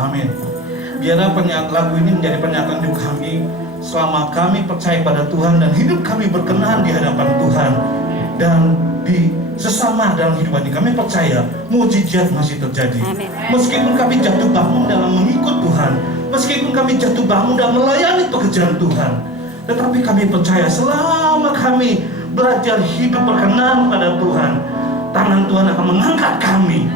Amin. Biarlah lagu ini menjadi pernyataan hidup kami selama kami percaya pada Tuhan dan hidup kami berkenan di hadapan Tuhan. Dan di sesama dalam hidup ini kami percaya mukjizat masih terjadi. Meskipun kami jatuh bangun dalam mengikut Tuhan, meskipun kami jatuh bangun dalam melayani pekerjaan Tuhan, tetapi kami percaya selama kami belajar hidup berkenan pada Tuhan, tangan Tuhan akan mengangkat kami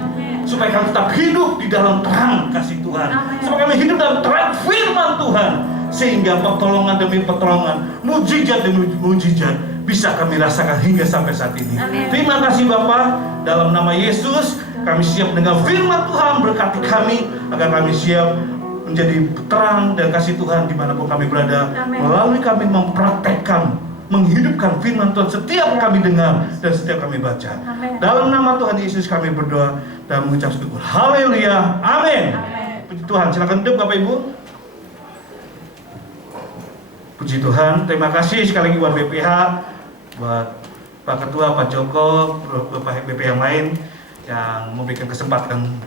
supaya kami tetap hidup di dalam terang kasih Tuhan, supaya kami hidup dalam terang firman Tuhan, sehingga pertolongan demi pertolongan, mukjizat demi mukjizat bisa kami rasakan hingga sampai saat ini. Terima kasih Bapa, dalam nama Yesus kami siap dengan firman Tuhan. Berkati kami agar kami siap menjadi terang dan kasih Tuhan dimanapun kami berada. Melalui kami mempraktekkan, menghidupkan firman Tuhan setiap kami dengar dan setiap kami baca. Dalam nama Tuhan Yesus kami berdoa dan mengucap syukur. Haleluya. Amin. Puji Tuhan. Silakan duduk Bapak Ibu. Puji Tuhan. Terima kasih sekali lagi buat BPH, buat Pak Ketua, Pak Joko, Bapak BPH yang lain yang memberikan kesempatan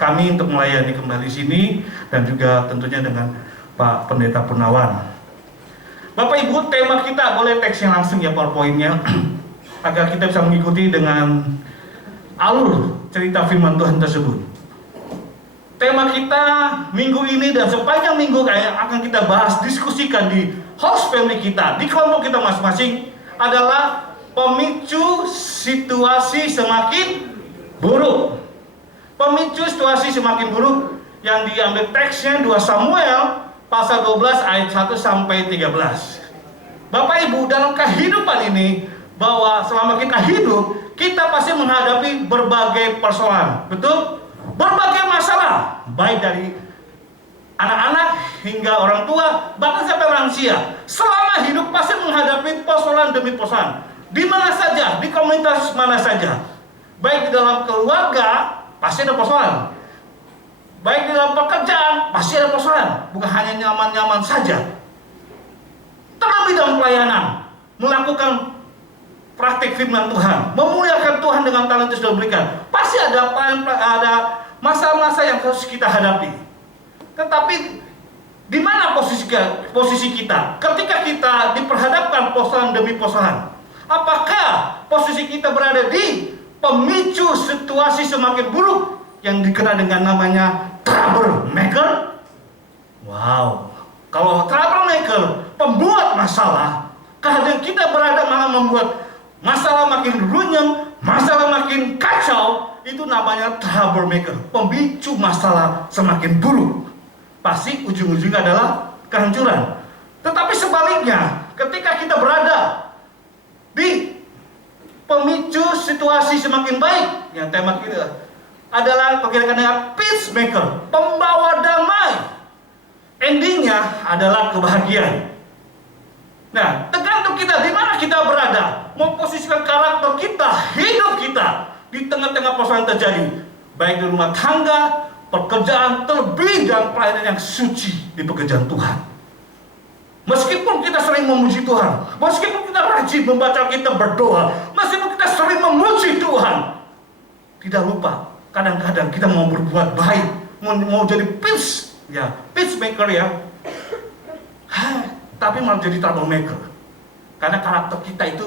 kami untuk melayani kembali sini, dan juga tentunya dengan Pak Pendeta Purnawan. Bapak Ibu, tema kita boleh teksnya langsung ya, PowerPoint-nya, agar kita bisa mengikuti dengan alur cerita firman Tuhan tersebut. Tema kita minggu ini dan sepanjang minggu akan kita bahas, diskusikan di house family kita, di kelompok kita masing-masing, adalah pemicu situasi semakin buruk. Pemicu situasi semakin buruk yang diambil teksnya 2 Samuel pasal 12 ayat 1 sampai 13. Bapak Ibu, dalam kehidupan ini, bahwa selama kita hidup, kita pasti menghadapi berbagai persoalan, betul? Berbagai masalah, baik dari anak-anak hingga orang tua, bahkan sampai lansia. Selama hidup pasti menghadapi persoalan demi persoalan. Di mana saja, di komunitas mana saja. Baik di dalam keluarga, pasti ada persoalan. Baik di dalam pekerjaan, pasti ada persoalan. Bukan hanya nyaman-nyaman saja. Terlebih dalam pelayanan, melakukan praktik firman Tuhan, memuliakan Tuhan dengan talenta yang sudah diberikan. Pasti ada masa-masa yang harus kita hadapi. Tetapi di mana posisi kita ketika kita diperhadapkan persoalan demi persoalan? Apakah posisi kita berada di pemicu situasi semakin buruk yang dikenal dengan namanya troublemaker? Wow, kalau troublemaker, pembuat masalah, kehadiran kita berada malah membuat masalah makin runyam, masalah makin kacau, itu namanya troublemaker, pemicu masalah semakin buruk. Pasti ujung-ujungnya adalah kehancuran. Tetapi sebaliknya, ketika kita berada di pemicu situasi semakin baik, yang tema kita adalah berkaitan dengan peacemaker, pembawa damai, endingnya adalah kebahagiaan. Nah, tergantung kita di mana kita berada, memposisikan karakter kita, hidup kita di tengah-tengah persoalan terjadi, baik di rumah tangga, pekerjaan, terlebih dan pelayanan yang suci di pekerjaan Tuhan. Meskipun kita sering memuji Tuhan, meskipun kita rajin membaca, kita berdoa, meskipun kita sering memuji Tuhan, tidak lupa kadang-kadang kita mau berbuat baik, mau jadi peacemaker ya, tapi malah jadi troublemaker. Karena karakter kita itu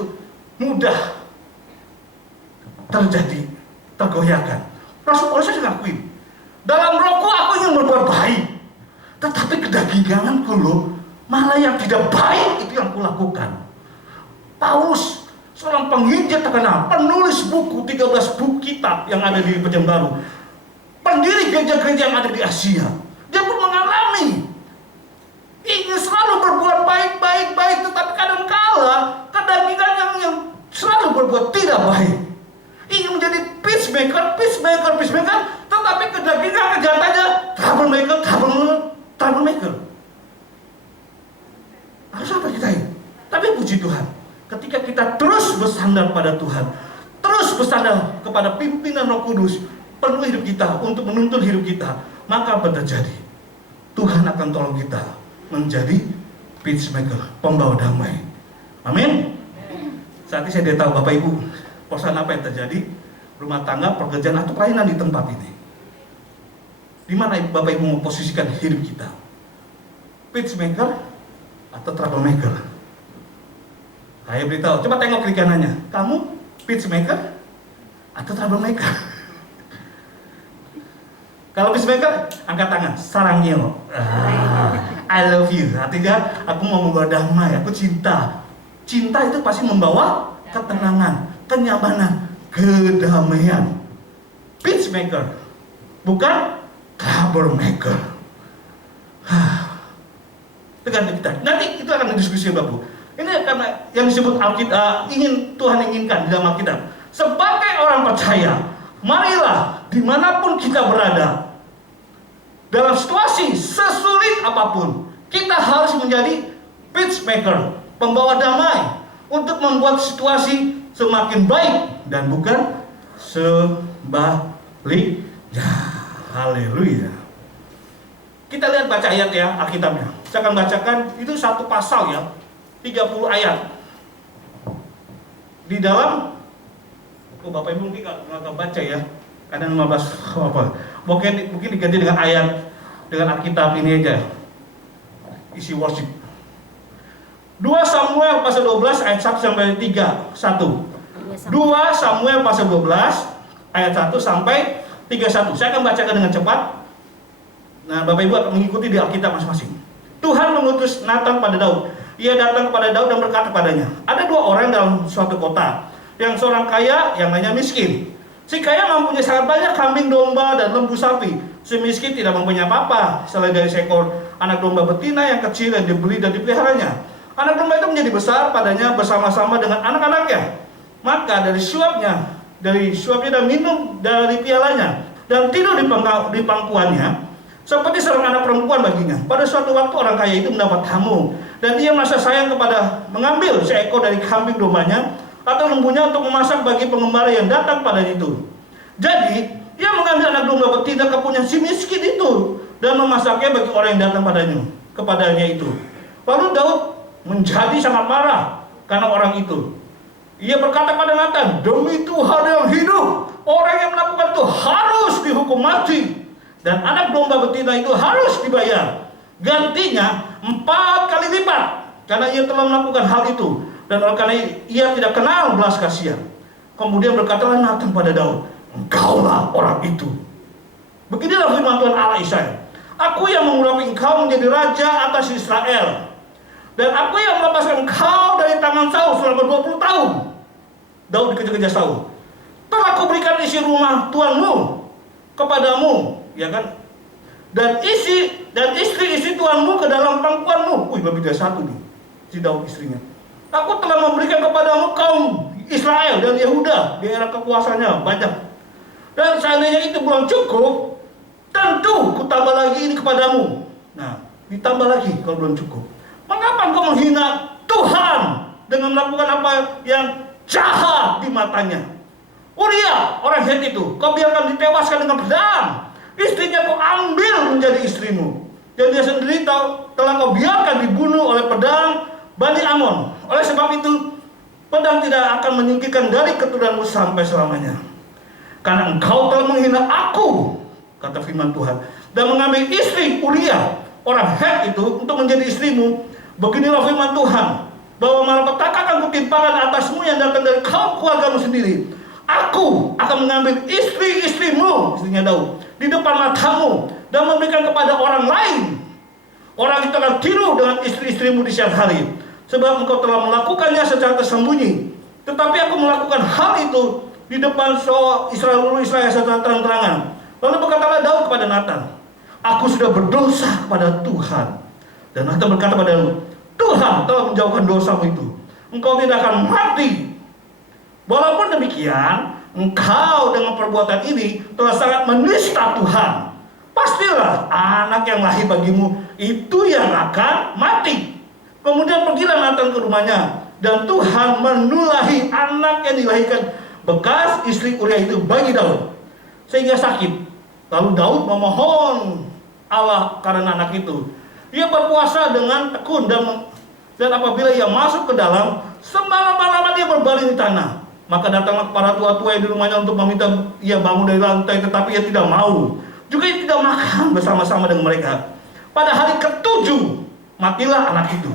mudah terjadi, tergoyahkan. Rasul Paulus mengakui, dalam rohku aku ingin berbuat baik, tetapi kedaginganku loh, malah yang tidak baik itu yang kulakukan. Paulus, seorang penginjil terkenal, penulis buku 13 buku kitab yang ada di Perjanjian Baru, pendiri gereja-gereja yang ada di Asia, dia pun mengalami ingin selalu berbuat baik, tetapi kadang-kala kedagingan yang selalu berbuat tidak baik. Ingin menjadi peacemaker, tetapi kedagingan kejahatannya troublemaker. Harus apa kita ini? Tapi puji Tuhan, ketika kita terus bersandar pada Tuhan, terus bersandar kepada pimpinan Roh Kudus, penuh hidup kita untuk menuntun hidup kita, maka apa terjadi? Tuhan akan tolong kita menjadi peacemaker, pembawa damai. Amin. Saat ini saya tidak tahu Bapak Ibu, persoalan apa yang terjadi, rumah tangga, pekerjaan atau pelayanan di tempat ini. Di mana Bapak Ibu memposisikan hidup kita? Peacemaker atau troublemaker? Saya beritahu, coba tengok kiri kanannya. Kamu peacemaker atau troublemaker? Kalau peacemaker, angkat tangan, sarangnya. I love you. Artinya aku mau membawa damai, aku cinta. Cinta itu pasti membawa ketenangan, kenyamanan, kedamaian. Peacemaker, bukan troublemaker. Tergantung kita. Nanti itu akan didiskusi Bapak. Ini karena yang disebut Alkitab, Tuhan inginkan di dalam Alkitab. Sebagai orang percaya, marilah dimanapun kita berada, dalam situasi sesulit apapun, kita harus menjadi peacemaker, pembawa damai, untuk membuat situasi semakin baik dan bukan sebaliknya. Haleluya. Kita lihat baca ayat ya, Alkitabnya. Saya akan bacakan, itu satu pasal ya, 30 ayat. Di dalam, Bapak Ibu mungkin nggak baca ya, karena 15 apa. Mungkin diganti dengan ayat, dengan Alkitab ini aja. Isi worship. 2 Samuel pasal 12 ayat 1 sampai 3, 1. 2 Samuel pasal 12 ayat 1 sampai 31. Saya akan bacakan dengan cepat. Nah, Bapak Ibu akan mengikuti di Alkitab masing-masing. Tuhan mengutus Nathan pada Daud. Ia datang kepada Daud dan berkata kepadanya, ada 2 orang dalam suatu kota, yang seorang kaya, yang lainnya miskin. Si kaya mempunyai sangat banyak kambing domba dan lembu sapi. Si miskin tidak mempunyai apa-apa selain dari seekor anak domba betina yang kecil yang dibeli dan dipeliharanya. Anak domba itu menjadi besar padanya bersama-sama dengan anak-anaknya. Maka dari suapnya dan minum dari pialanya dan tidur di pangkuannya, seperti seorang anak perempuan baginya. Pada suatu waktu orang kaya itu mendapat tamu, dan ia merasa sayang kepada mengambil seekor dari kambing dombanya atau lembunya untuk memasak bagi pengembara yang datang padanya itu. Jadi ia mengambil anak domba betina kepunyaan si miskin itu dan memasaknya bagi orang yang datang kepadanya itu. Lalu Daud menjadi sangat marah karena orang itu. Ia berkata pada Nathan, demi Tuhan yang hidup, orang yang melakukan itu harus dihukum mati, dan anak domba betina itu harus dibayar gantinya 4 kali lipat, karena ia telah melakukan hal itu, dan karena ia tidak kenal belas kasihan. Kemudian berkatalah Nathan pada Daud, engkaulah orang itu. Beginilah firman Tuhan Allah Israel, aku yang mengurapi engkau menjadi raja atas Israel, dan aku yang melepaskan engkau dari tangan Saul selama 20 tahun. Daud dikejar-kejar Saul. Telah aku berikan isi rumah tuanmu kepadamu, ya kan? Dan istri tuanmu ke dalam pangkuanmu. Lebih dari satu nih, si Daud istrinya. Aku telah memberikan kepadamu kaum Israel dan Yehuda di era kekuasaannya banyak. Dan seandainya itu belum cukup, tentu ku tambah lagi ini kepadamu. Nah, ditambah lagi kalau belum cukup. Mengapa engkau menghina Tuhan dengan melakukan apa yang jahat di matanya? Uria, orang Het itu, kau biarkan ditewaskan dengan pedang. Istrinya kau ambil menjadi istrimu, dan dia sendiri telah kau biarkan dibunuh oleh pedang Bani Amon. Oleh sebab itu, pedang tidak akan menyingkirkan dari keturunanmu sampai selamanya. Karena engkau telah menghina aku, kata firman Tuhan, dan mengambil istri Uria, orang Het itu, untuk menjadi istrimu. Beginilah firman Tuhan, bahwa malapetaka akan kutimpakan atasmu yang datang dari kaum keluargamu sendiri. Aku akan mengambil istri-istrimu, istrinya Daud, di depan matamu dan memberikan kepada orang lain. Orang itu akan tiru dengan istri-istrimu di siang hari, sebab engkau telah melakukannya secara tersembunyi. Tetapi aku melakukan hal itu di depan Israel secara terang-terangan. Lalu berkatalah Daud kepada Nathan, aku sudah berdosa kepada Tuhan. Dan Nathan berkata pada Daud, Tuhan telah menjauhkan dosamu itu, engkau tidak akan mati. Walaupun demikian, engkau dengan perbuatan ini telah sangat menista Tuhan. Pastilah anak yang lahir bagimu itu yang akan mati. Kemudian pergilah Nathan ke rumahnya, dan Tuhan menulahi anak yang dilahirkan bekas istri Uria itu bagi Daud, sehingga sakit. Lalu Daud memohon Allah karena anak itu. Ia berpuasa dengan tekun dan apabila ia masuk ke dalam, semalam-malaman dia berbaring di tanah. Maka datanglah para tua-tua yang di rumahnya untuk meminta ia bangun dari lantai, tetapi ia tidak mau. juga tidak makan bersama-sama dengan mereka. Pada hari ke-7 matilah anak itu.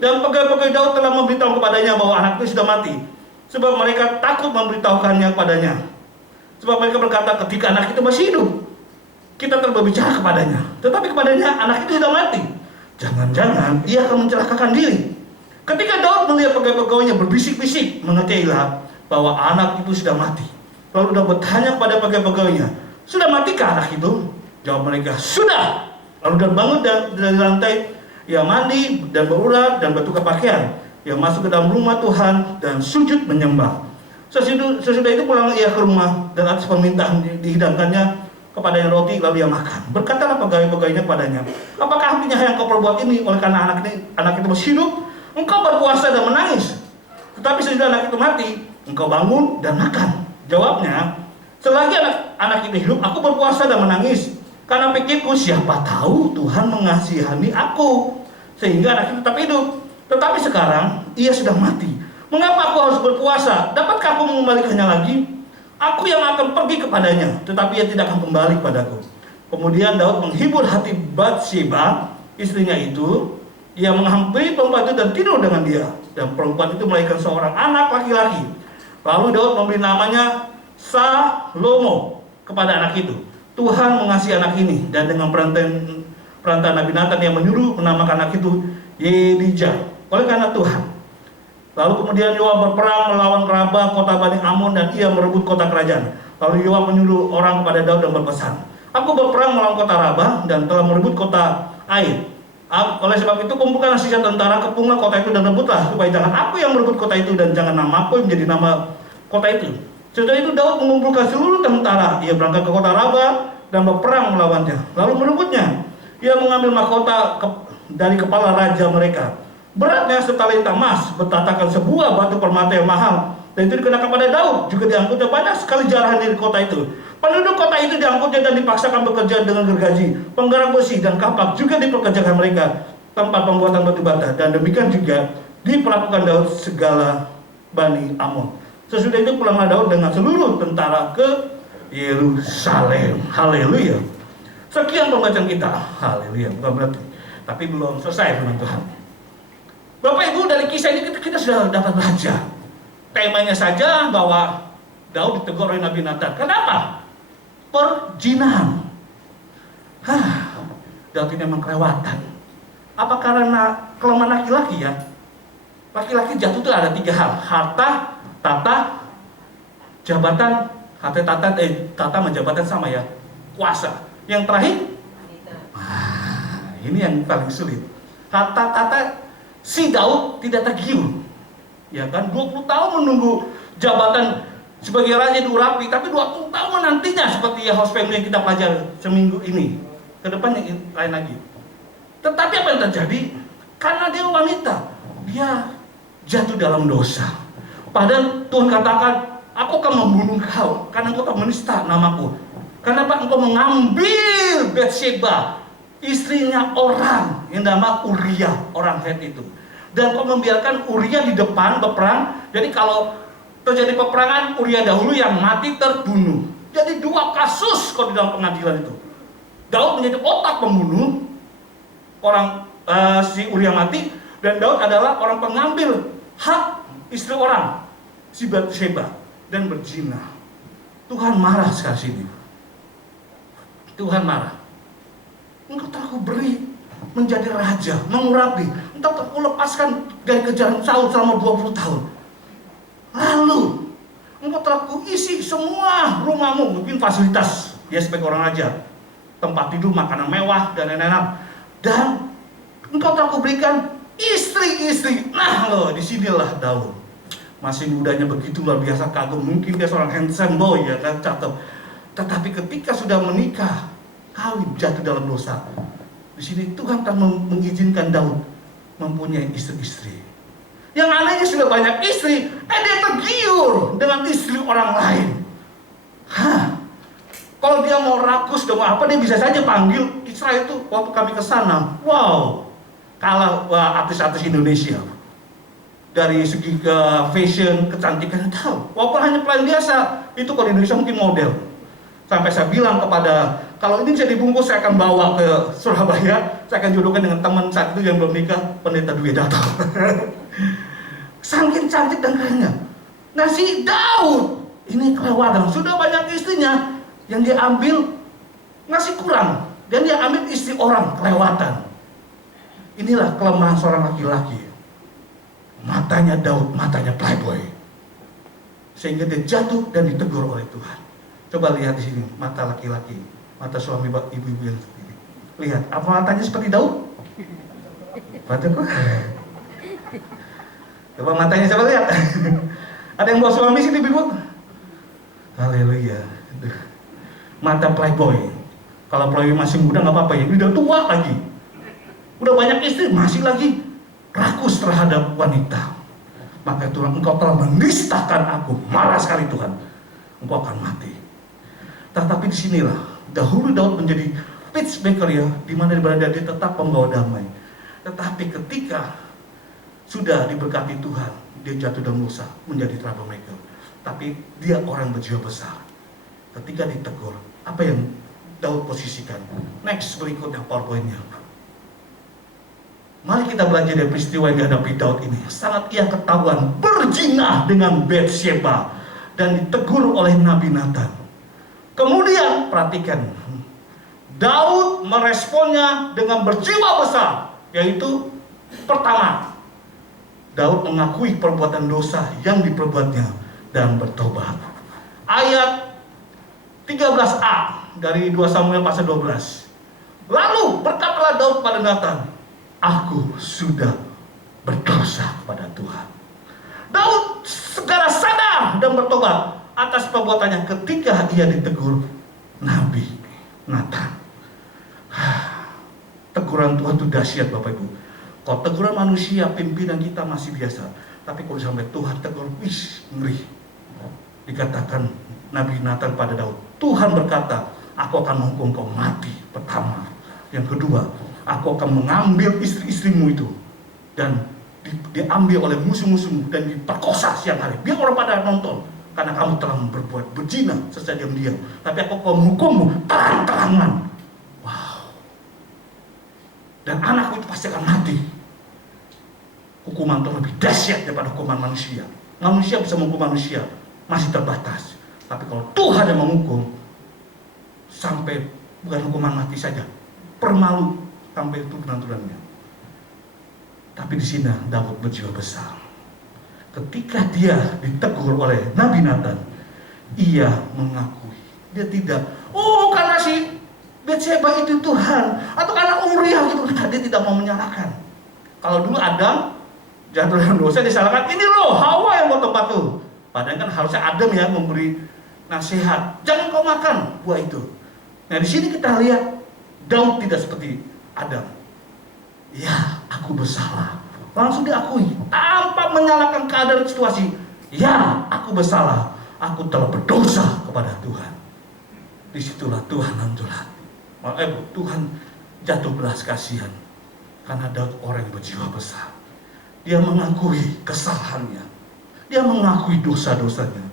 Dan pegawai-pegawai Daud telah memberitahu kepadanya bahwa anak itu sudah mati, sebab mereka takut memberitahukannya kepadanya. Sebab mereka berkata, ketika anak itu masih hidup, kita telah berbicara kepadanya, tetapi kepadanya anak itu sudah mati. Jangan-jangan ia akan mencelakakan diri. Ketika Daud melihat pegawai-pegawainya berbisik-bisik, mengertilah bahwa anak itu sudah mati. Lalu Daud bertanya kepada pegawai-pegawainya, sudah matikah anak itu? Jawab mereka, sudah. Lalu Daud bangun dari lantai, ia mandi dan berurat dan bertukar pakaian. Ia masuk ke dalam rumah Tuhan dan sujud menyembah. Sesudah itu pulang ia ke rumah, dan atas permintaan dihidangkannya kepadanya roti, lalu ia makan. Berkatalah pegawai-pegawainya padanya, apakah artinya yang kau perbuat ini oleh karena anak itu masih hidup? Engkau berpuasa dan menangis. Tetapi sesudah anak itu mati, engkau bangun dan makan. Jawabnya, selagi anak itu hidup, aku berpuasa dan menangis. Karena pikirku, siapa tahu Tuhan mengasihani aku sehingga anak itu tetap hidup. Tetapi sekarang ia sudah mati. Mengapa aku harus berpuasa? Dapatkah aku mengembalikannya lagi? Aku yang akan pergi kepadanya, tetapi ia tidak akan kembali kepadaku. Kemudian Daud menghibur hati Batsheba, istrinya itu. Ia menghampiri perempuan itu dan tidur dengan dia. Dan perempuan itu melahirkan seorang anak laki-laki. Lalu Daud memberi namanya Salomo kepada anak itu. Tuhan mengasihi anak ini, dan dengan perantaraan Nabi Nathan yang menyuruh menamakan anak itu Yedijah oleh karena Tuhan. Lalu kemudian Yoab berperang melawan Rabah kota Bani Amon, dan ia merebut kota kerajaan. Lalu Yoab menyuruh orang kepada Daud dan berpesan, aku berperang melawan kota Rabah dan telah merebut kota Ai. Oleh sebab itu kumpulkanlah sisa tentara, kepunglah kota itu dan rebutlah, supaya jangan aku yang merebut kota itu dan jangan namaku yang menjadi nama kota itu. Setelah itu Daud mengumpulkan seluruh tentara. Ia berangkat ke kota Rabah dan berperang melawannya, lalu merebutnya. Ia mengambil mahkota dari kepala raja mereka. Beratnya setalenta emas, bertatakan sebuah batu permata yang mahal, dan itu dikenakan pada Daud. Juga diangkutnya banyak sekali jarahan dari kota itu. Penduduk kota itu diangkutnya dan dipaksakan bekerja dengan gergaji, penggarap besi dan kapak juga dipekerjakan mereka tempat pembuatan batu bata. Dan demikian juga diperlakukan Daud segala Bani Amon. Sesudah itu pulanglah Daud dengan seluruh tentara ke Yerusalem. Haleluya. Sekian pembacaan kita. Haleluya. Bukan berarti, tapi belum selesai firman Tuhan. Bapak Ibu, dari kisah ini kita sudah dapat belajar. Temanya saja bahwa Daud ditegur oleh Nabi Nathan. Kenapa? Perzinahan. Daud ini memang kelewatan. Apa karena kelemahan laki-laki ya? Laki-laki jatuh itu ada 3 hal. Harta, tata, jabatan. Tata sama jabatan sama ya. Kuasa. Yang terakhir, ini yang paling sulit. Harta, tata, si Daud tidak tergiur. Ya kan, 20 tahun menunggu jabatan sebagai raja di Urapi, tapi 20 tahun menantinya seperti Yehoshafat yang kita pelajari seminggu ini. Kedepannya lain lagi. Tetapi apa yang terjadi? Karena dia wanita, dia jatuh dalam dosa. Padahal Tuhan katakan, aku akan membunuh kau karena engkau telah menista namaku. Kenapa engkau mengambil Batsheba, istrinya orang yang nama Uria, orang Het itu. Dan kau membiarkan Uria di depan berperang. Jadi kalau terjadi peperangan, Uria dahulu yang mati terbunuh. Jadi 2 kasus kau di dalam pengadilan itu. Daud menjadi otak pembunuh, orang si Uria mati, dan Daud adalah orang pengambil hak istri orang, si Batsheba, dan berzina. Tuhan marah sekali sini. Tuhan marah. Engkau telah beri menjadi raja, mengurapi. Engkau telah lepaskan dari kejaran Saul selama 20 tahun. Lalu engkau telah isi semua rumahmu, mungkin fasilitas dia sebagai orang raja, tempat tidur, makanan mewah dan lain-lain. Dan engkau telah berikan istri-istri. Nah loh, disinilah Daud. Masih mudanya begitu luar biasa kagum. Mungkin dia seorang handsome boy ya kan, cakep. Tetapi ketika sudah menikah, kawin, jatuh dalam dosa. Di sini Tuhan telah mengizinkan Daud mempunyai istri-istri. Yang anehnya sudah banyak istri, dia tergiur dengan istri orang lain. Kalau dia mau rakus dengan apa, dia bisa saja panggil Israel itu. Waktu kami ke sana, wow, kalah artis-artis Indonesia. Dari segi ke fashion, kecantikan, tahu. Walaupun hanya pelayan biasa, itu kalau di Indonesia mungkin model. Sampai saya bilang kepada Kalau ini bisa dibungkus, saya akan bawa ke Surabaya. Saya akan jodohkan dengan teman saat itu yang belum nikah, Pendeta Dwi Dato. Saking cantik dan kerennya. Nah, si Daud ini kelewatan. Sudah banyak istrinya, yang dia ambil masih kurang. Dan dia ambil istri orang, kelewatan. Inilah kelemahan seorang laki-laki. Matanya Daud, matanya playboy. Sehingga dia jatuh dan ditegur oleh Tuhan. Coba lihat di sini, mata laki-laki, mata suami ibu-ibu yang seperti ini. Lihat, apa matanya seperti Daud? Mataku. Coba matanya coba lihat. Ada yang bawa suami sini, ibu? Haleluya. Mata playboy. Kalau playboy masih muda nggak apa-apa ya, udah tua lagi. Udah banyak istri, masih lagi rakus terhadap wanita. Maka Tuhan, engkau telah menistakan aku. Marah sekali Tuhan. Engkau akan mati. Tetapi disinilah dahulu Daud menjadi peacemaker ya, di mana berada dia tetap pembawa damai. Tetapi ketika sudah diberkati Tuhan, dia jatuh dalam dosa menjadi troublemaker. Tapi dia orang berjiwa besar. Ketika ditegur, apa yang Daud posisikan? Next, berikutnya PowerPoint-nya. Mari kita belajar dari peristiwa yang dihadapi Daud ini. Saat ia ketahuan berzina dengan Bathsheba dan ditegur oleh Nabi Nathan. Kemudian perhatikan, Daud meresponnya dengan berjiwa besar, yaitu pertama, Daud mengakui perbuatan dosa yang diperbuatnya dan bertobat. Ayat 13a dari 2 Samuel pasal 12. Lalu berkatalah Daud pada Nathan, aku sudah berdosa kepada Tuhan. Daud segera sadar dan bertobat atas perbuatannya ketika ia ditegur Nabi Nathan. Teguran Tuhan itu dahsyat Bapak Ibu. Kalau teguran manusia, pimpinan kita masih biasa. Tapi kalau sampai Tuhan tegur, ngeri. Dikatakan Nabi Nathan pada Daud, Tuhan berkata, aku akan menghukum kau mati pertama. Yang kedua, aku akan mengambil istri-istrimu itu dan diambil oleh musuh-musuhmu dan diperkosa siang hari. Biar orang pada nonton. Karena kamu telah berbuat berzina secara diam-diam. Tapi aku akan menghukummu terang-terangan. Wow. Dan anakku itu pasti akan mati. Hukuman Tuhan lebih dahsyat daripada hukuman manusia. Manusia bisa menghukum manusia, masih terbatas. Tapi kalau Tuhan yang menghukum, sampai bukan hukuman mati saja, permalu sampai turunan-turunannya. Tapi di sini Daud berjiwa besar. Ketika dia ditegur oleh Nabi Nathan, ia mengakui. Dia tidak, karena si Bathsheba itu Tuhan, atau karena Uriah gitu. Dia tidak mau menyalahkan. Kalau dulu Adam jatuh dalam dosa, disalahkan, ini loh Hawa yang mau tempat tuh. Padahal kan harusnya Adam ya memberi nasihat, jangan kau makan buah itu. Nah di sini kita lihat Daud tidak seperti Adam. Ya, aku bersalah. Langsung diakui tanpa menyalahkan keadaan situasi. Ya, aku bersalah. Aku telah berdosa kepada Tuhan. Disitulah Tuhan hantul hati. Tuhan jatuh belas kasihan. Karena Daud orang yang berjiwa besar. Dia mengakui kesalahannya. Dia mengakui dosa-dosanya.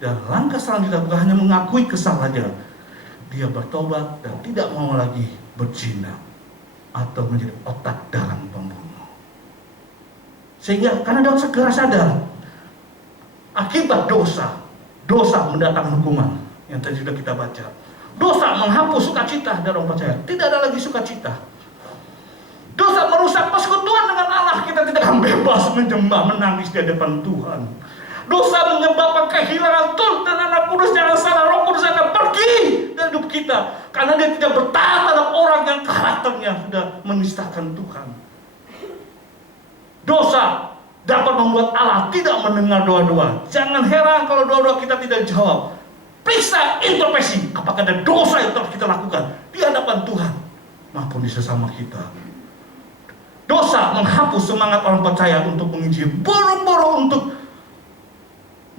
Dan langkah selanjutnya bukan hanya mengakui kesalahannya. Dia bertobat dan tidak mau lagi berzina atau menjadi otak dalam pembunuh. Sehingga karena Daud segera sadar akibat dosa mendatangkan hukuman yang tadi sudah kita baca. Dosa menghapus sukacita dari orang percaya. Tidak ada lagi sukacita. Dosa merusak persekutuan dengan Allah. Kita tidak akan bebas menyembah, menangis di hadapan Tuhan. Dosa menyebabkan kehilangan Tuhan dan Anak Kudus. Jangan salah, Roh Kudus akan pergi dari hidup kita karena dia tidak bertahan terhadap orang yang karakternya sudah menistakan Tuhan. Dosa dapat membuat Allah tidak mendengar doa-doa. Jangan heran kalau doa-doa kita tidak dijawab. Periksa introspeksi, apakah ada dosa yang telah kita lakukan di hadapan Tuhan maupun di sesama kita. Dosa menghapus semangat orang percaya untuk menginjil, boro-boro untuk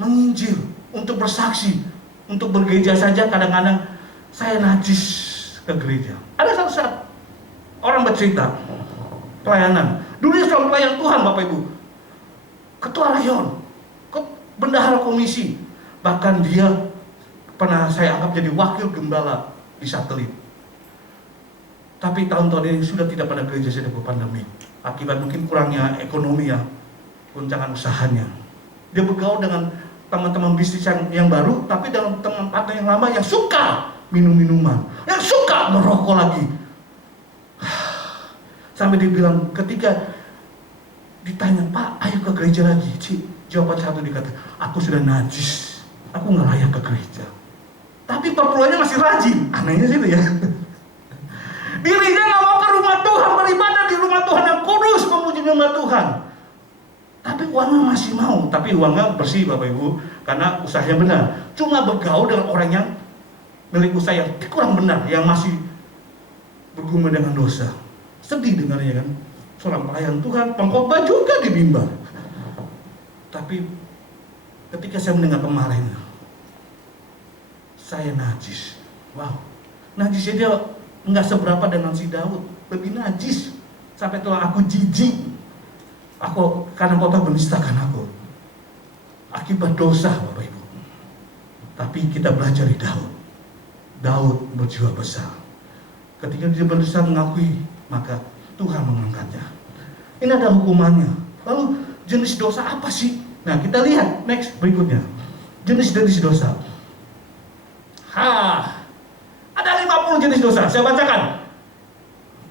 menginjil, untuk bersaksi, untuk bergereja saja. Kadang-kadang saya najis ke gereja. Ada satu saat orang bercerita pelayanan. Dulu dia seorang pelayan Tuhan, Bapak Ibu, ketua rayon, bendahara komisi, bahkan dia pernah saya anggap jadi wakil gembala di satelit. Tapi tahun-tahun ini sudah tidak pada gereja sejak pandemi. Akibat mungkin kurangnya ekonomi ya, goncangan usahanya. Dia bergaul dengan teman-teman bisnis yang baru, tapi dalam teman partner yang lama yang suka minum-minuman, yang suka merokok lagi. Sampai dia bilang ketika ditanya, Pak, ayo ke gereja lagi. Jawaban satu dikata, aku sudah najis, aku nggak layak ke gereja. Tapi perpuluhannya masih rajin, anehnya sih itu ya. Dirinya nggak mau ke rumah Tuhan, beribadah di rumah Tuhan yang kudus, memuji nama Tuhan. Tapi uangnya masih mau, tapi uangnya bersih Bapak Ibu, karena usahanya benar. Cuma bergaul dengan orang yang milik usaha yang kurang benar, yang masih bergumul dengan dosa. Sedih dengarnya kan, seorang pelayan Tuhan, pengkhotbah juga di mimbar. Tapi ketika saya mendengar kemarin, saya najis. Wow, najisnya dia nggak seberapa dengan si Daud, lebih najis. Sampai tuh aku jijik. Aku karena kota menistakan aku. Akibat dosa Bapak Ibu. Tapi kita belajar di Daud. Daud berjiwa besar. Ketika dia berusaha mengakui, maka Tuhan mengangkatnya. Ini ada hukumannya. Lalu jenis dosa apa sih? Nah kita lihat next berikutnya. Jenis-jenis dosa. Ada 50 jenis dosa. Saya bacakan.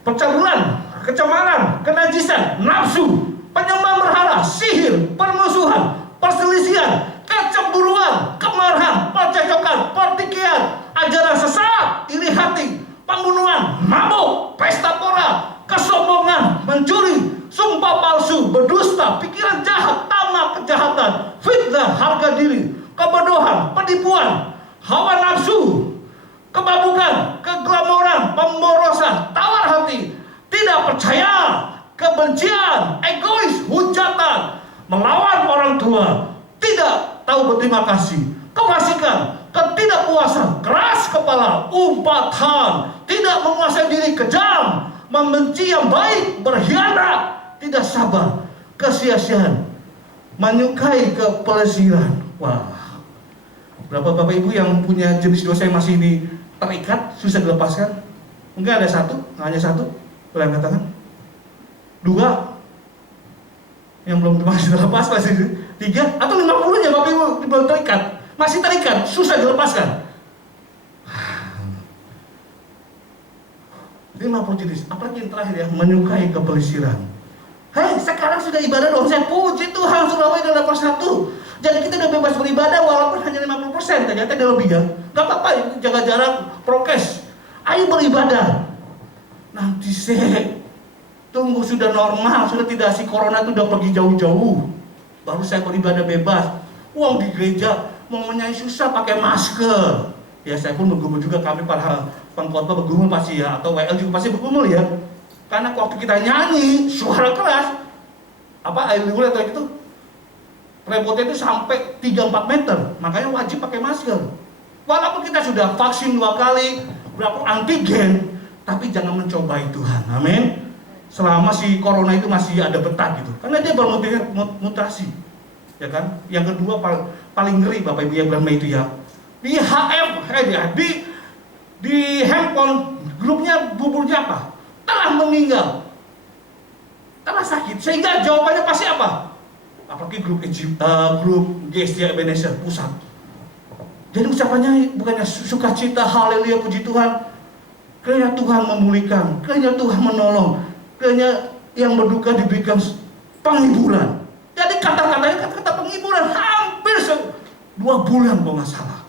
Percabulan, kecemaran, kenajisan, nafsu, penyembah berhala, sihir, permusuhan, perselisihan, kecemburuan, kemarahan, percecokan, pertikaian, ajaran sesat, iri hati, pembunuhan, mabuk, pesta pora, kesombongan, mencuri, sumpah palsu, berdusta, pikiran jahat, tamak, kejahatan, fitnah, harga diri, kebodohan, penipuan, hawa nafsu, kebabukan, keglamoran, pemborosan, tawar hati, tidak percaya, kebencian, egois, hujatan, melawan orang tua, tidak tahu berterima kasih, kefasikan, ketidakpuasan, keras kepala, umpatan, tidak menguasai diri, kejam, membenci yang baik, berkhianat, tidak sabar, kesia-siaan, menyukai kepelesiran. Wah, berapa Bapak Ibu yang punya jenis dosa yang masih terikat, susah dilepaskan? Mungkin ada satu, hanya satu, boleh angkat tangan. 2 yang belum masih terlepas, masih 3 atau 50-nya Bapak Ibu belum terikat, masih terikat, susah dilepaskan. 50 jenis, apalagi yang terakhir ya, menyukai kepelesiran. Hei, sekarang sudah ibadah dong, saya puji Tuhan, Surabaya udah level 1. Jadi kita udah bebas beribadah walaupun hanya 50%, ternyata dia lebih ya. Gak apa-apa, jaga jarak, prokes. Ayo beribadah. Nanti tunggu sudah normal, sudah tidak si corona itu udah pergi jauh-jauh. Baru saya beribadah bebas. Uang di gereja mau menyanyi susah pakai masker. Ya saya pun bergumul juga, kami para pengkhotbah bergumul pasti ya, atau WL juga pasti bergumul ya. Karena waktu kita nyanyi suara keras, air liur atau itu rebotnya itu sampai 3-4 meter, makanya wajib pakai masker. Walaupun kita sudah vaksin 2 kali, berapa antigen, tapi jangan mencobai Tuhan, amin. Selama si corona itu masih ada betah gitu, karena dia bermutasi, ya kan. Yang kedua paling ngeri Bapak Ibu yang bilang itu ya, di di handphone grupnya buburnya apa? Telah meninggal, telah sakit, sehingga jawabannya pasti apa? Apalagi grup GSD Ebenezer pusat. Jadi ucapannya bukannya sukacita, haleluya, puji Tuhan. Kiranya Tuhan memulihkan, kiranya Tuhan menolong, kiranya yang berduka diberikan penghiburan. Jadi kata-katanya kata-kata penghiburan hampir 2 bulan kalau nggak salah.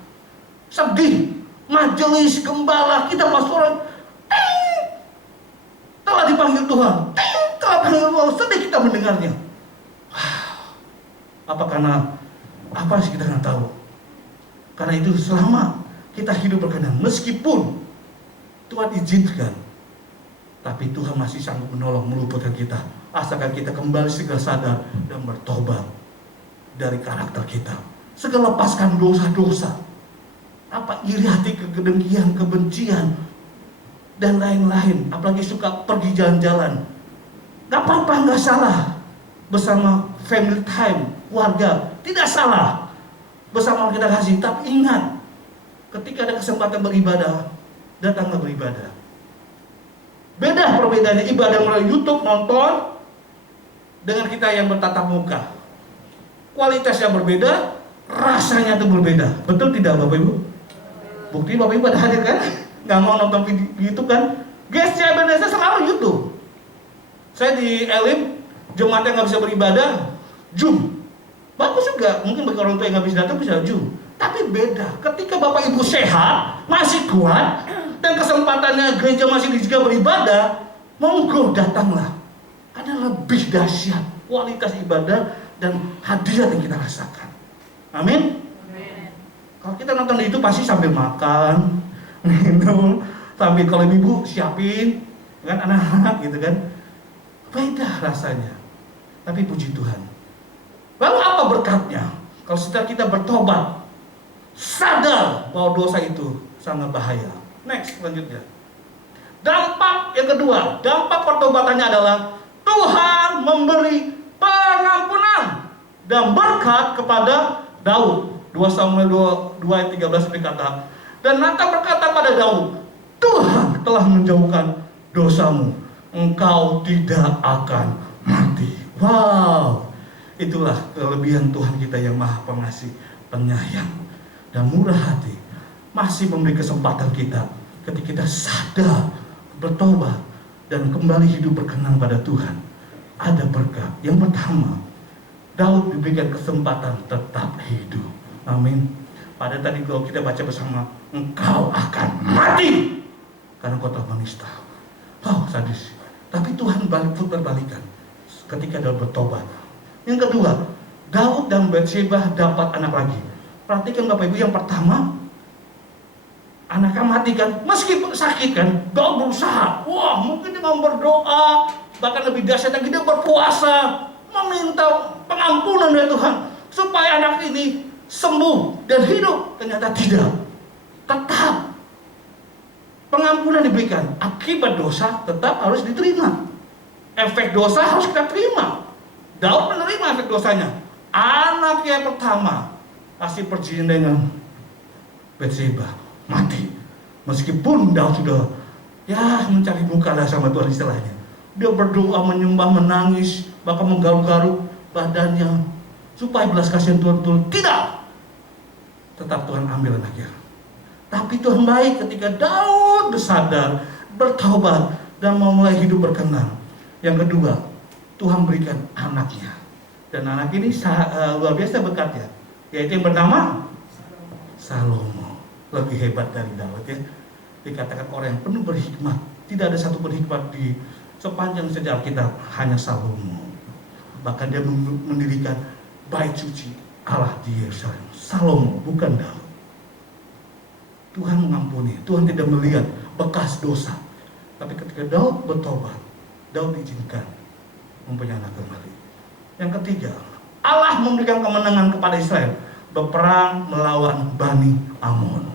Sedih, majelis gembala kita pastoran, telah dipanggil Tuhan, telah dipanggil Tuhan, sedih kita mendengarnya. Apa karena apa sih kita nggak tahu? Karena itu selama kita hidup berkenan, meskipun Tuhan izinkan, tapi Tuhan masih sanggup menolong, meluputkan kita, asalkan kita kembali segera sadar dan bertobat dari karakter kita, segera lepaskan dosa-dosa, iri hati, kedengkian, kebencian, dan lain-lain. Apalagi suka pergi jalan-jalan, nggak apa-apa, nggak salah. Bersama family time, keluarga, tidak salah bersama orang kita kasih. Tapi ingat, ketika ada kesempatan beribadah, datanglah beribadah. Beda perbedaannya ibadah melalui YouTube, nonton, dengan kita yang bertatap muka. Kualitasnya berbeda, rasanya itu berbeda. Betul tidak Bapak Ibu? Bukti Bapak Ibu pada hadir kan? Nggak mau nonton video YouTube kan? Gesnya Ebenezer selalu YouTube. Saya di Elim, jemaatnya nggak bisa beribadah, Zoom. Bagus juga, mungkin bagi orang tua yang nggak bisa datang bisa Zoom. Tapi beda, ketika Bapak Ibu sehat, masih kuat, dan kesempatannya gereja masih dijaga beribadah, monggo datanglah. Ada lebih dahsyat kualitas ibadah dan hadirat yang kita rasakan. Amin. Kalau kita nonton di YouTube pasti sambil makan, minum, sambil kalau ibu siapin, kan anak-anak gitu kan, beda rasanya. Tapi puji Tuhan. Lalu apa berkatnya? Kalau setelah kita bertobat, sadar bahwa dosa itu sangat bahaya. Next, selanjutnya. Dampak yang kedua, dampak pertobatannya adalah Tuhan memberi pengampunan dan berkat kepada Daud. 2 Samuel 2 ayat 13 berkata, dan Natan berkata pada Daud, Tuhan telah menjauhkan dosamu, engkau tidak akan mati. Wow, itulah kelebihan Tuhan kita yang maha pengasih, penyayang, dan murah hati. Masih memberi kesempatan kita ketika kita sadar, bertobat, dan kembali hidup berkenan pada Tuhan. Ada berkat. Yang pertama, Daud diberikan kesempatan tetap hidup. Amin. Pada tadi kalau kita baca bersama, engkau akan mati karena kau telah menista. Wow, sadis. Tapi Tuhan berbalikan ketika Daud bertobat. Yang kedua, Daud dan Bathsheba dapat anak lagi. Perhatikan Bapak Ibu, yang pertama, anaknya mati kan, meskipun sakit kan, Daud berusaha. Wah, mungkin dia mau berdoa, bahkan lebih dahsyat lagi dia berpuasa, meminta pengampunan dari Tuhan supaya anak ini sembuh dan hidup. Ternyata tidak. Tetap pengampunan diberikan. Akibat dosa tetap harus diterima. Efek dosa harus kita terima. Daud menerima efek dosanya. Anaknya pertama hasil perjinan dengan Bathsheba mati. Meskipun Daud sudah mencari muka lah sama Tuhan istilahnya. Dia berdoa, menyembah, menangis, bahkan menggaruk-garuk badannya supaya belas kasihan Tuhan turun. Tidak. Tetap Tuhan ambil anaknya. Tapi Tuhan baik ketika Daud bersadar, bertobat, dan memulai hidup berkenan. Yang kedua, Tuhan berikan anaknya. Dan anak ini luar biasa berkatnya. Yaitu yang bernama Salomo. Lebih hebat dari Daud ya. Dikatakan orang yang penuh berhikmat. Tidak ada satu berhikmat di sepanjang sejarah kita, hanya Salomo. Bahkan dia mendirikan bait suci Allah di Yerusalem. Salomo, bukan Daud. Tuhan mengampuni, Tuhan tidak melihat bekas dosa. Tapi ketika Daud bertobat, Daud diizinkan mempunyai anak kembali. Yang ketiga, Allah memberikan kemenangan kepada Israel berperang melawan Bani Amon.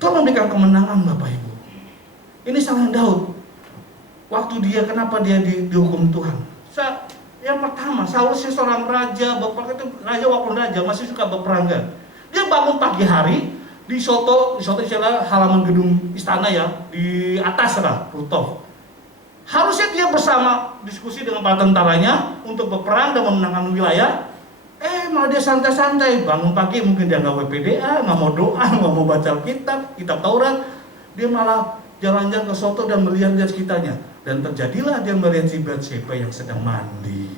Tuhan memberikan kemenangan Bapak Ibu. Ini salah Daud. Waktu dia, kenapa dia dihukum Tuhan? Yang pertama, Saul seorang raja, bapak itu raja walaupun raja masih suka berperang kan. Dia bangun pagi hari di Soto istilah halaman gedung istana ya, di atas lah, rooftop. Harusnya dia bersama diskusi dengan para tentaranya untuk berperang dan memenangkan wilayah. Malah dia santai-santai, bangun pagi mungkin dia nggak WPDA, nggak mau doa, nggak mau baca kitab Taurat. Dia malah jalan-jalan ke Soto dan melihat sekitarnya. Dan terjadilah dia melihat si Bathsheba yang sedang mandi.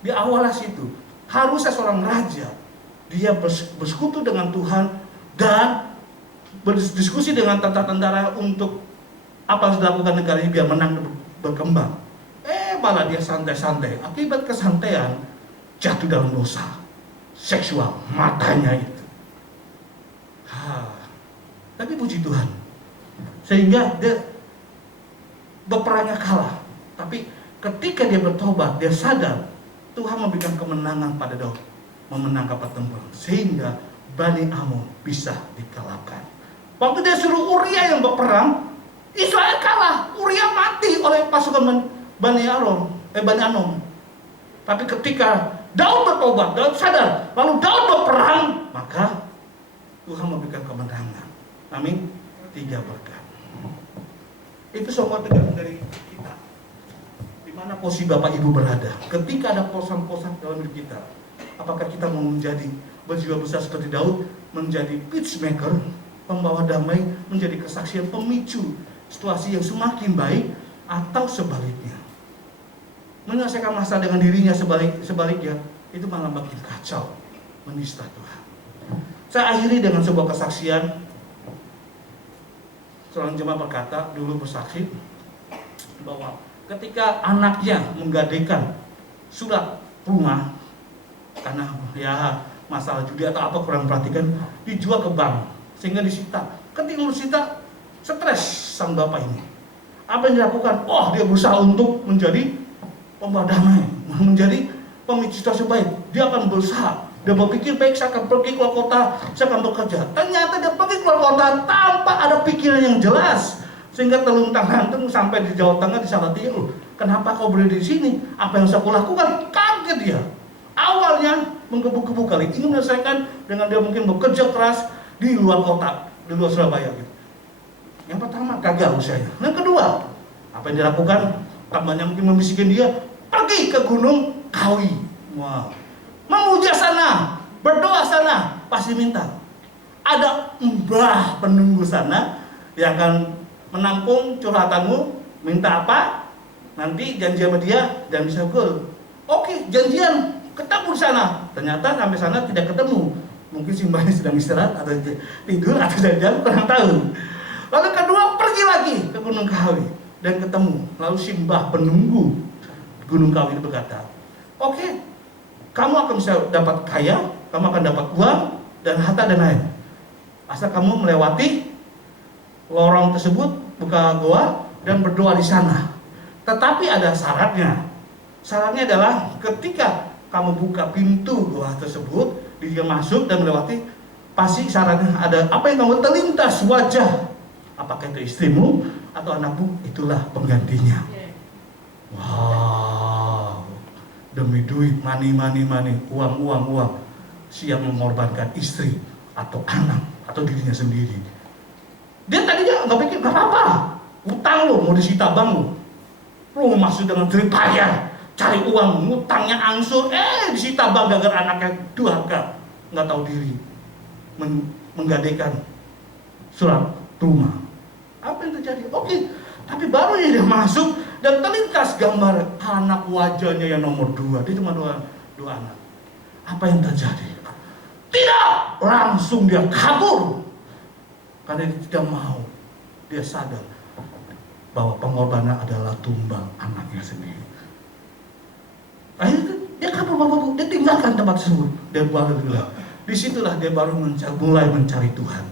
Di awalnya situ, harusnya seorang raja, dia bersekutu dengan Tuhan dan berdiskusi dengan tentara-tentara untuk apa yang dilakukan negara ini biar menang berkembang. Malah dia santai-santai. Akibat kesantaian, jatuh dalam dosa seksual, matanya itu. Tapi puji Tuhan, sehingga dia berperangnya kalah. Tapi ketika dia bertobat, dia sadar Tuhan memberikan kemenangan pada Daud, memenangkan pertempuran, sehingga Bani Amon bisa dikalahkan. Waktu dia suruh Uria yang berperang, Israel kalah. Uria mati oleh pasukan Bani Anom. Tapi ketika Daud bertobat, Daud sadar, lalu Daud berperang, maka Tuhan memberikan kemenangan. Amin. 3 berkat. Itu semua tergantung dari kita. Di mana posisi Bapak Ibu berada. Ketika ada posan-posan dalam hidup kita, apakah kita mau menjadi berjiwa besar seperti Daud, menjadi peacemaker, pembawa damai, menjadi kesaksian pemicu situasi yang semakin baik, atau sebaliknya menyelesaikan masalah dengan dirinya, sebaliknya itu malah makin kacau, menista Tuhan. Saya akhiri dengan sebuah kesaksian. Seorang jemaat berkata, dulu bersaksi bahwa ketika anaknya menggadaikan surat rumah karena ya masalah judi atau apa kurang perhatikan, dijual ke bank sehingga disita. Ketika disita, stres sang bapak ini. Apa yang dilakukan? Oh, dia berusaha untuk menjadi pembawa damai, menjadi pemicu situasi baik. Dia akan berusaha. Dia berpikir baik, saya akan pergi keluar kota, saya akan bekerja. Ternyata dia pergi keluar kota tanpa ada pikiran yang jelas, sehingga terluntang-lantung sampai di Jawa Tengah, di Salatiga. Kenapa kau berada di sini? Apa yang saya lakukan? Kaget dia. Awalnya menggebu-gebu kali ingin menyelesaikan dengan dia mungkin bekerja keras di luar kota, di luar Surabaya gitu. Yang pertama gagal usahanya. Yang kedua, apa yang dilakukan? Temannya mungkin membisikkan dia pergi ke Gunung Kawi. Wow. Memuja sana, berdoa sana, pasti minta. Ada mbah penunggu sana yang akan menampung curhatanmu. Minta apa? Nanti janji sama dia dan bisa goal. Oke, janjian ketemu di sana. Ternyata sampai sana tidak ketemu. Mungkin si mbahnya sedang istirahat atau tidur atau jalan-jalan, kurang tahu. Lalu kedua pergi lagi ke Gunung Kawi dan ketemu. Lalu si mbah penunggu Gunung Kawi itu berkata, oke, kamu akan bisa dapat kaya, kamu akan dapat uang dan harta dan lain. Asal kamu melewati lorong tersebut, buka goa dan berdoa di sana. Tetapi ada syaratnya. Syaratnya adalah ketika kamu buka pintu goa tersebut, dia masuk dan melewati, pasti syaratnya ada apa yang kamu terlintas wajah. Apakah itu istrimu atau anakmu, itulah penggantinya. Wow, demi duit, money, uang, siap mengorbankan istri atau anak atau dirinya sendiri. Dia tadinya nggak pikir, nggak apa-apa, utang lo mau disita bank lo masuk dengan jeripaya, cari uang, utangnya angsur, disita bank gara anaknya durhaka, nggak tahu diri, menggadaikan surat rumah. Apa yang terjadi? Oke, tapi baru dia masuk dan terlintas gambar anak wajahnya yang nomor 2. Dia cuma dua anak. Apa yang terjadi? Tidak! Langsung dia kabur. Karena dia tidak mau. Dia sadar bahwa pengorbanan adalah tumbang anaknya sendiri. Akhirnya dia kabur, dia tinggalkan tempat tersebut. Dia baru bilang, disitulah dia baru mulai mencari Tuhan.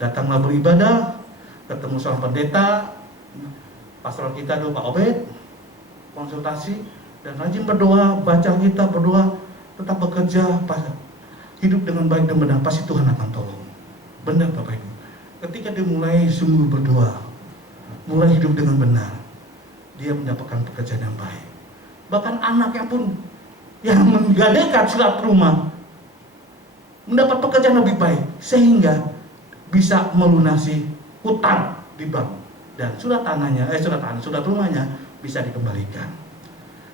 Datanglah beribadah, ketemu seorang pendeta, pastoral kita dulu Pak Obed, konsultasi dan rajin berdoa, baca kitab, berdoa, tetap bekerja, hidup dengan baik dan benar, pasti Tuhan akan tolong. Benar Bapak Ibu. Ketika dia mulai sungguh berdoa, mulai hidup dengan benar, dia mendapatkan pekerjaan yang baik. Bahkan anaknya pun yang menggadaikan surat rumah mendapat pekerjaan lebih baik, sehingga bisa melunasi hutang di bank dan surat rumahnya bisa dikembalikan.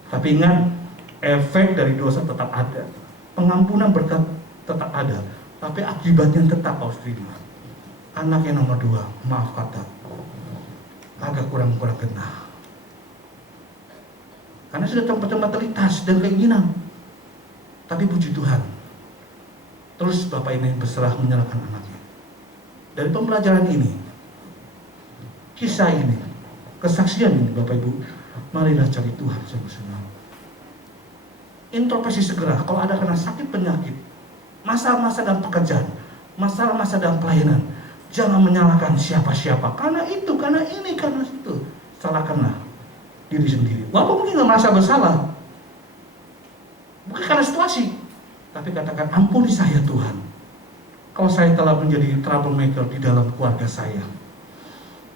Tapi ingat, efek dari dosa tetap ada, pengampunan berkat tetap ada, tapi akibatnya tetap harus terima. Anak yang nomor 2, maaf kata, agak kurang kena, karena sudah tempat-tempat terlintas dan keinginan. Tapi puji Tuhan, terus bapak ini berserah menyerahkan anaknya. Dari pembelajaran ini, kisah ini, kesaksian ini Bapak Ibu, marilah cari Tuhan sungguh-sungguh. Introspeksi segera, kalau ada kena sakit penyakit, masalah-masalah dalam pekerjaan, masalah-masalah dalam pelayanan, jangan menyalahkan siapa-siapa, karena itu, karena ini, karena itu. Salahkanlah diri sendiri. Walaupun mungkin nggak merasa bersalah, bukan karena situasi, tapi katakan, ampuni saya Tuhan, kalau saya telah menjadi troublemaker di dalam keluarga saya.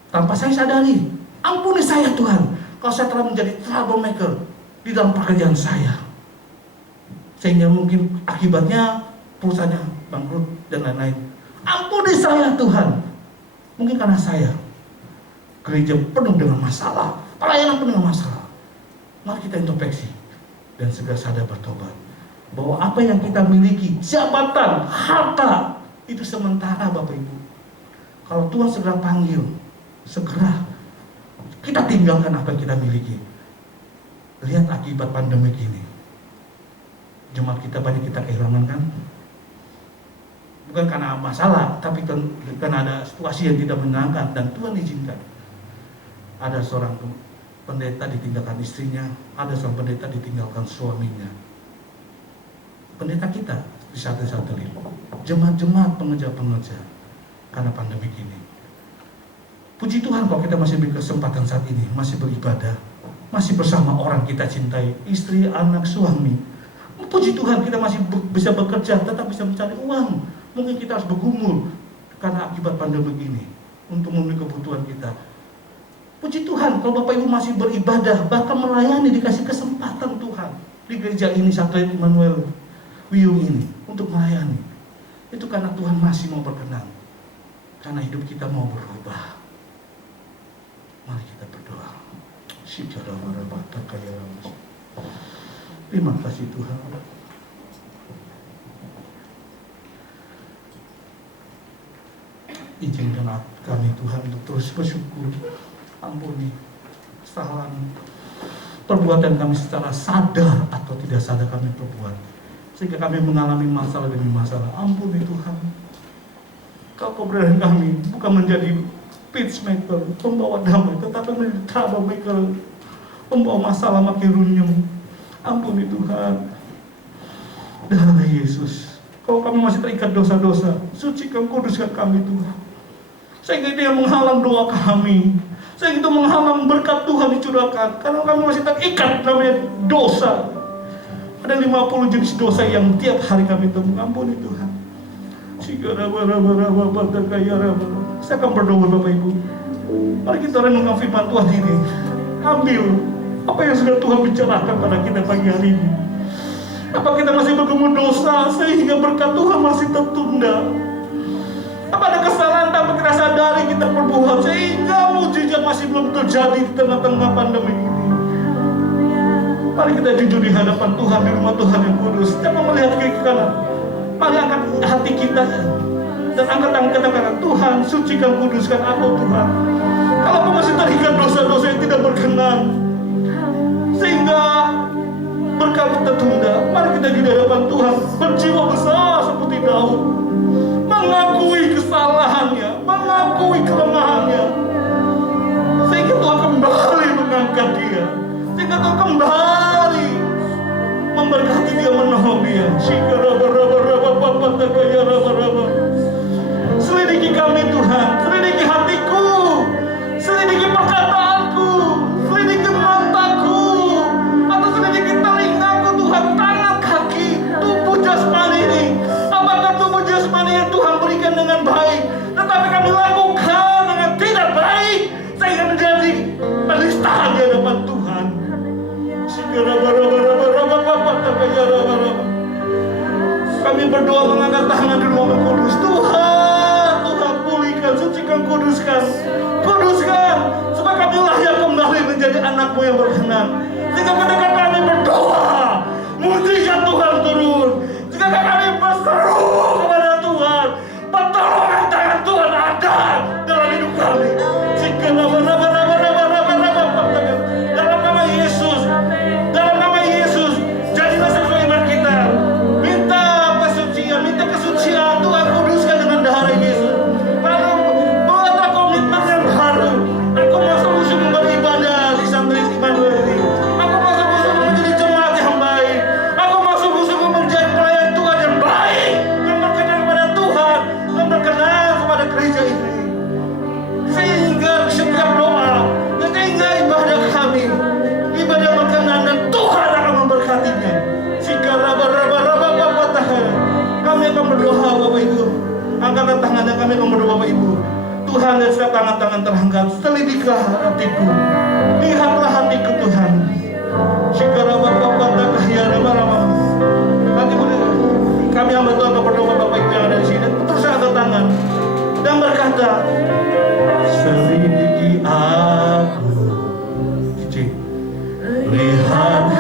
Tanpa saya sadari, ampuni saya Tuhan, kalau saya telah menjadi troublemaker di dalam pekerjaan saya, sehingga mungkin akibatnya perusahaannya bangkrut dan lain-lain. Ampuni saya Tuhan, Mungkin karena saya, gereja penuh dengan masalah, pelayanan penuh dengan masalah. Mari kita introspeksi dan segera sadar bertobat. Bahwa apa yang kita miliki, jabatan, harta, itu sementara Bapak Ibu. Kalau Tuhan segera panggil, segera kita tinggalkan apa yang kita miliki. Lihat akibat pandemi ini. Jemaat kita banyak kita kehilangan kan? Bukan karena masalah, tapi karena ada situasi yang tidak menyenangkan dan Tuhan izinkan. Ada seorang pendeta ditinggalkan istrinya, ada seorang pendeta ditinggalkan suaminya. Pendeta kita di satu-satu jemaat-jemaat pengejar-pengejar karena pandemi ini. Puji Tuhan kalau kita masih berkesempatan saat ini, masih beribadah, masih bersama orang kita cintai, istri, anak, suami. Puji Tuhan kita masih bisa bekerja, tetap bisa mencari uang. Mungkin kita harus bergumul karena akibat pandemi ini untuk memenuhi kebutuhan kita. Puji Tuhan kalau Bapak Ibu masih beribadah, bahkan melayani, dikasih kesempatan Tuhan di gereja ini, Satu Immanuel Wiyung ini untuk melayani. Itu karena Tuhan masih mau berkenan, karena hidup kita mau berubah. Mari kita berdoa. Terima kasih Tuhan. Izinkan kami Tuhan untuk terus bersyukur. Ampuni kesalahan perbuatan kami secara sadar atau tidak sadar kami perbuat, sehingga kami mengalami masalah demi masalah. Ampuni Tuhan. Kau keberadaan kami bukan menjadi peacemaker, pembawa damai, tetapi menjadi troublemaker, pembawa masalah makin runyam. Ampuni Tuhan. Darah Yesus, kalau kami masih terikat dosa-dosa, sucikan, kuduskan kami Tuhan, sehingga dia menghalang doa kami, sehingga itu menghalang berkat Tuhan dicurahkan. Karena kami masih terikat namanya dosa. Ada 50 jenis dosa yang tiap hari kami temui. Ampuni Tuhan. Saya akan berdoa Bapak Ibu. Mari kita renungkan firman Tuhan ini. Ambil apa yang sudah Tuhan bicarakan pada kita pagi hari ini. Apa kita masih bergumul dosa sehingga berkat Tuhan masih tertunda? Apa ada kesalahan tanpa kita sadari kita perbuat sehingga mujizat masih belum terjadi di tengah-tengah pandemi ini? Mari kita jujur di hadapan Tuhan, di rumah Tuhan yang kudus. Jangan melihat kiri kanan. Mari angkat hati kita dan angkat tangan kita katakan, Tuhan sucikan, kuduskan aku Tuhan. Kalau aku masih terikat dosa-dosa yang tidak berkenan sehingga berkat tertunda, mari kita di hadapan Tuhan berjiwa besar seperti Daud, mengakui kesalahannya, mengakui kelemahannya, sehingga Tuhan kembali mengangkat dia, sehingga Tuhan kembali memberkati dia, menolong dia. Selidiki kami Tuhan, selidiki hatiku, selidiki perkataanku, selidiki mataku, atau selidiki telingaku Tuhan, tangan, kaki, tubuh jasmani ini. Apakah tubuh jasmani yang Tuhan berikan dengan baik, tetapi kami lakukan dengan tidak baik, sehingga menjadi penistaan di hadapan Tuhan. Kami berdoa mengangkat tangan di rumah kudus. Tuhan, Tuhan pulihkan, sucikan, kuduskan, kuduskan, supaya kami layak kembali menjadi anak-Mu yang berkenan. Jika ketika kami berdoa, mujizat Tuhan turun. Jika kami berseru kepada Tuhan, pertolongan tangan Tuhan ada dalam hidup kami. Dalam nama Yesus, dalam nama Yesus, jadilah sesuai iman kita. Minta kesucian, minta kesucian. Tuhan kuduskan dengan darah Yesus. Lalu buatlah komitmen yang baru. Aku masuk usul beribadah di Satu Immanuel ini. Aku masuk usul menjadi jemaat yang baik. Aku masuk usul menjadi pelayan Tuhan yang baik, yang berkenan kepada Tuhan, yang berkenan kepada gereja ini. Sehingga setiap doa, sehingga ibadah kami, ibadah berkenan, dan Tuhan akan memberkatinya. Kami akan berdoa Bapak Ibu. Angkatkan tangan dan kami akan berdoa Bapak Ibu. Tuhan, dan setiap tangan-tangan terangkat, selidiklah hatiku, lihatlah hatiku Tuhan. Nanti kami hamba Tuhan berdoa Bapak Ibu yang ada di sini. Terus angkat tangan dan berkata, selidiki aku, lihat